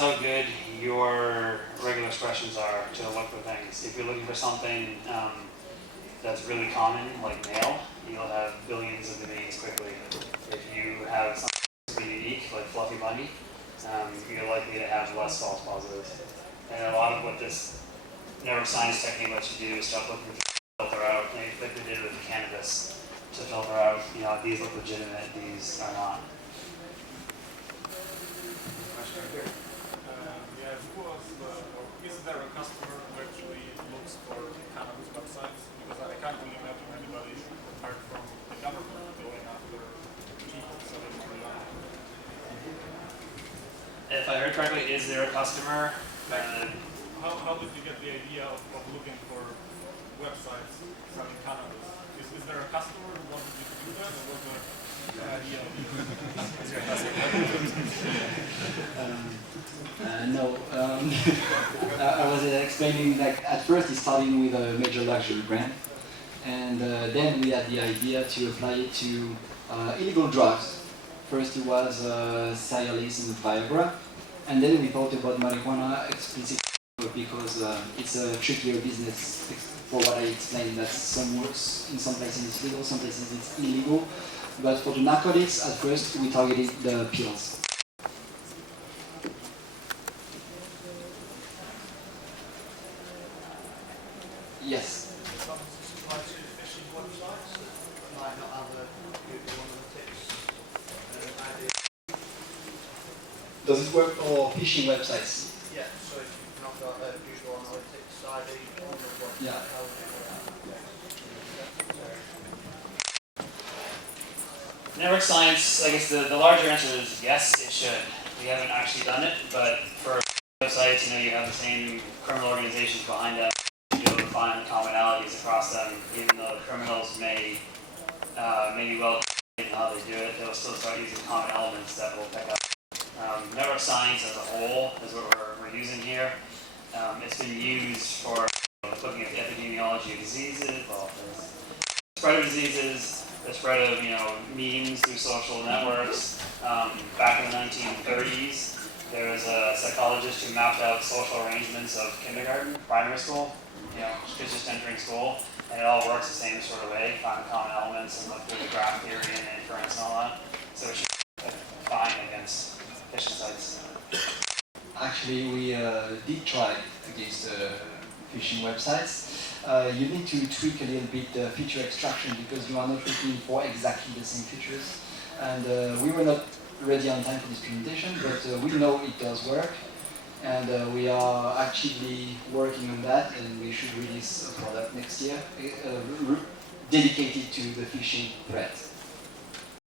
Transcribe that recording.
how good your regular expressions are to look for things. If you're looking for something that's really common, like mail, you'll have billions of domains quickly. If you have something super unique, like Fluffy Bunny, you're likely to have less false positives. And a lot of what this network science technique lets you do is start looking to filter out, like they did with cannabis, to filter out, these look legitimate, these are not. Question here. Is there a customer who actually looks for cannabis websites? Because I can't really imagine anybody apart from the government going after people selling marijuana. If I heard correctly, is there a customer? How did you get the idea of looking for websites selling cannabis? Is there a customer who wanted you to do that, or was the idea? No, I was explaining, like, at first it's starting with a major luxury brand, and then we had the idea to apply it to illegal drugs. First it was Cialis and Viagra, and then we thought about marijuana explicitly because it's a trickier business. For what I explained, that in some places it's legal, some places it's illegal. But for the narcotics, at first we targeted the pills. Yes. Does it work for phishing websites? Yeah, so if you've not got a Google Analytics ID on the website, Yeah. Network science, I guess the larger answer is yes, it should. We haven't actually done it, but for websites, you have the same criminal organizations behind them. You'll be able to find commonalities across them, even though the criminals may be well in how they do it, they'll still start using common elements that will pick up. Network science as a whole is what we're using here. It's been used for looking at the epidemiology of diseases, the spread of diseases, the spread of memes through social networks. Back in the 1930s, there was a psychologist who mapped out social arrangements of kindergarten, primary school, kids just entering school, and it all works the same sort of way, find common elements and look through the graph theory and inference and all that. So it should be fine against phishing sites. Actually, we did try against phishing websites. You need to tweak a little bit the feature extraction because you are not looking for exactly the same features. And we were not ready on time for this presentation, but we know it does work. And we are actively working on that, and we should release a product next year dedicated to the phishing threat.